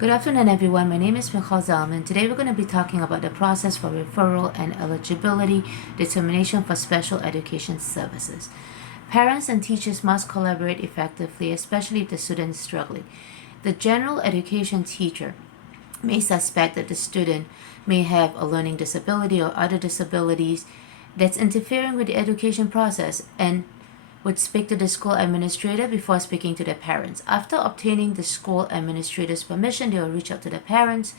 Good afternoon, everyone. My name is Michal Zalman. Today we're going to be talking about the process for referral and eligibility determination for special education services. Parents and teachers must collaborate effectively, especially if the student is struggling. The general education teacher may suspect that the student may have a learning disability or other disabilities that's interfering with the education process and would speak to the school administrator before speaking to the parents. After obtaining the school administrator's permission, they will reach out to the parents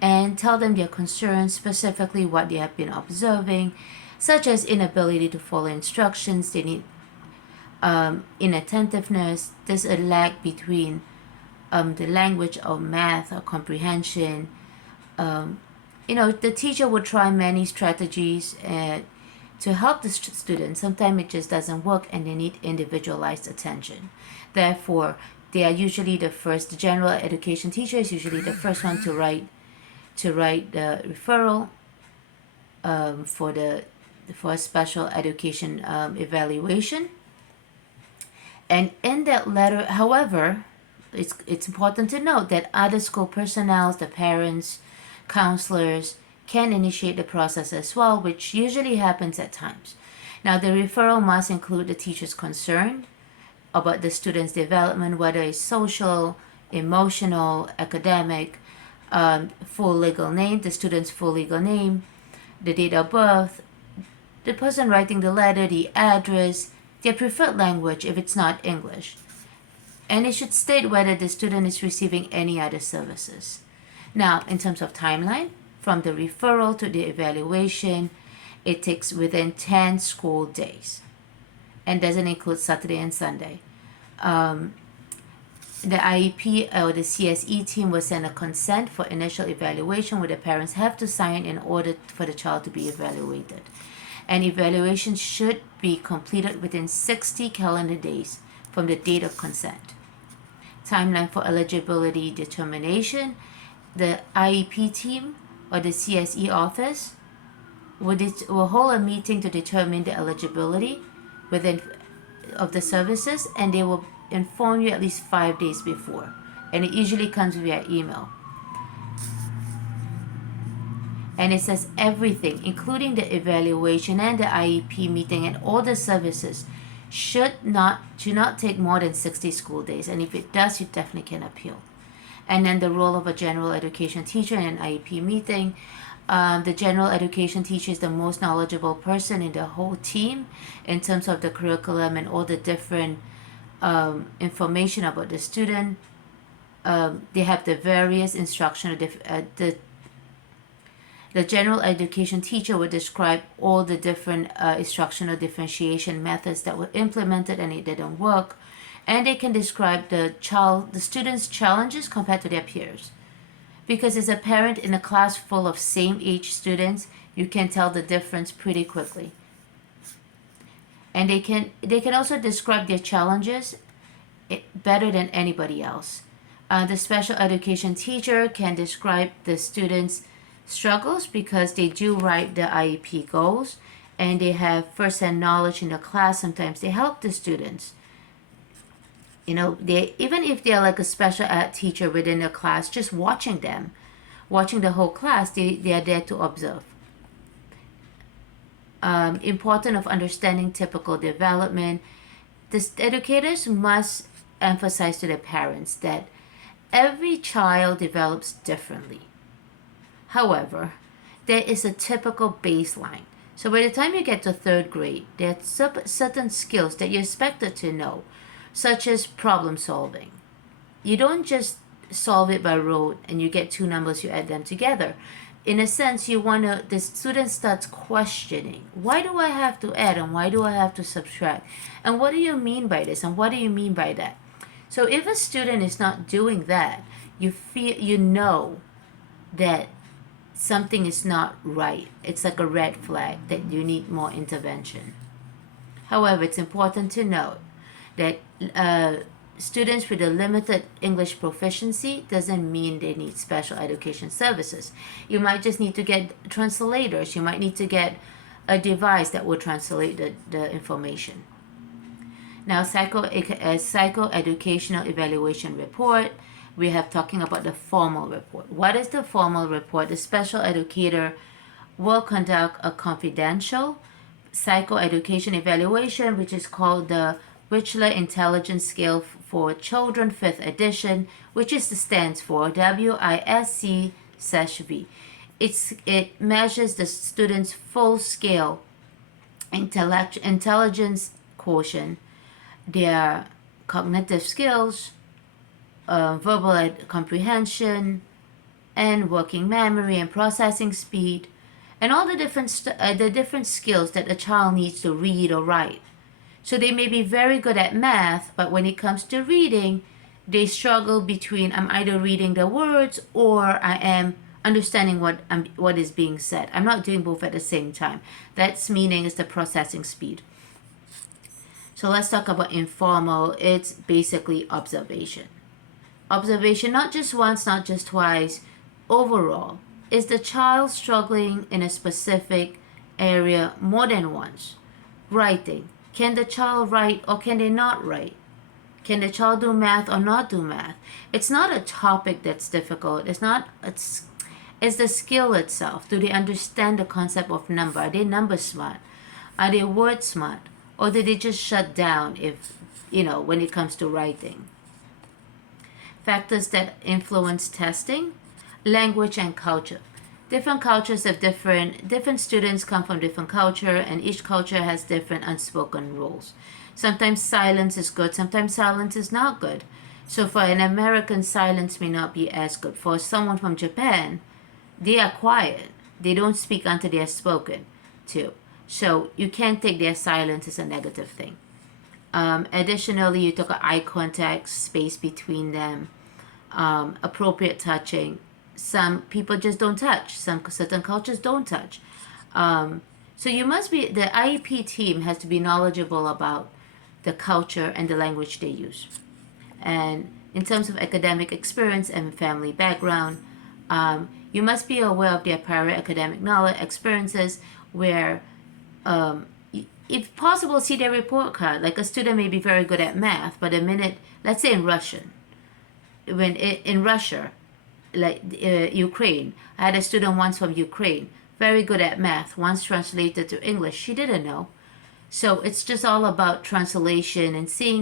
and tell them their concerns, specifically what they have been observing, such as inability to follow instructions, they need inattentiveness, there's a lag between the language or math or comprehension. The teacher would try many strategies to help the students. Sometimes it just doesn't work and they need individualized attention. Therefore, they are usually the first. The general education teacher is usually the first one to write the referral for a special education evaluation. And in that letter, however, it's important to note that other school personnel, the parents, counselors, can initiate the process as well, which usually happens at times. Now, the referral must include the teacher's concern about the student's development, whether it's social, emotional, academic, full legal name, the student's full legal name, the date of birth, the person writing the letter, the address, their preferred language if it's not English. And it should state whether the student is receiving any other services. Now, in terms of timeline, from the referral to the evaluation, it takes within 10 school days and doesn't include Saturday and Sunday. The IEP or the CSE team will send a consent for initial evaluation where the parents have to sign in order for the child to be evaluated. And evaluation should be completed within 60 calendar days from the date of consent. Timeline for eligibility determination, the IEP team or the CSE office will hold a meeting to determine the eligibility of the services, and they will inform you at least 5 days before, and it usually comes via email. And it says everything, including the evaluation and the IEP meeting and all the services, should not take more than 60 school days, and if it does, you definitely can appeal. And then the role of a general education teacher in an IEP meeting. The general education teacher is the most knowledgeable person in the whole team in terms of the curriculum and all the different information about the student. They have the various instructional, the general education teacher will describe all the different instructional differentiation methods that were implemented and it didn't work. And they can describe the student's challenges compared to their peers. Because as a parent in a class full of same age students, you can tell the difference pretty quickly. And they can also describe their challenges better than anybody else. The special education teacher can describe the students' struggles because they do write the IEP goals and they have first-hand knowledge in the class. Sometimes they help the students. They even if they're like a special ed teacher within a class, just watching the whole class, they are there to observe. Important of understanding typical development. The educators must emphasize to the parents that every child develops differently. However, there is a typical baseline. So by the time you get to third grade, there are certain skills that you're expected to know, such as problem solving. You don't just solve it by rote and you get two numbers, you add them together. In a sense, the student starts questioning, why do I have to add and why do I have to subtract? And what do you mean by this and what do you mean by that? So if a student is not doing that, you know that something is not right. It's like a red flag that you need more intervention. However, it's important to note that students with a limited English proficiency doesn't mean they need special education services. You might just need to get translators. You might need to get a device that will translate the information. Now, psychoeducational evaluation report. we have talking about the formal report. What is the formal report? The special educator will conduct a confidential psychoeducation evaluation, which is called the Wechsler Intelligence Scale for Children 5th edition, which stands for WISC/V. It measures the student's full scale intelligence quotient, their cognitive skills, verbal comprehension, and working memory and processing speed, and all the different skills that a child needs to read or write. So they may be very good at math, but when it comes to reading, they struggle between I'm either reading the words or I am understanding what is being said. I'm not doing both at the same time. That's meaning is the processing speed. So let's talk about informal. It's basically observation. Observation, not just once, not just twice. Overall, is the child struggling in a specific area more than once? Writing. Can the child write or can they not write? Can the child do math or not do math? It's not a topic that's difficult. It's the skill itself. Do they understand the concept of number? Are they number smart? Are they word smart? Or do they just shut down when it comes to writing? Factors that influence testing: language and culture. Different cultures have different students come from different culture, and each culture has different unspoken rules. Sometimes silence is good, sometimes silence is not good. So for an American, silence may not be as good. For someone from Japan, they are quiet. They don't speak until they are spoken to. So you can't take their silence as a negative thing. Additionally, you took eye contact, space between them, appropriate touching. Some people just don't touch. Some certain cultures don't touch. So the IEP team has to be knowledgeable about the culture and the language they use. And in terms of academic experience and family background, you must be aware of their prior academic knowledge experiences where, if possible, see their report card. Like a student may be very good at math, but let's say in Russian, in Russia, like Ukraine, I had a student once from Ukraine, very good at math. Once translated to English, she didn't know. So it's just all about translation and seeing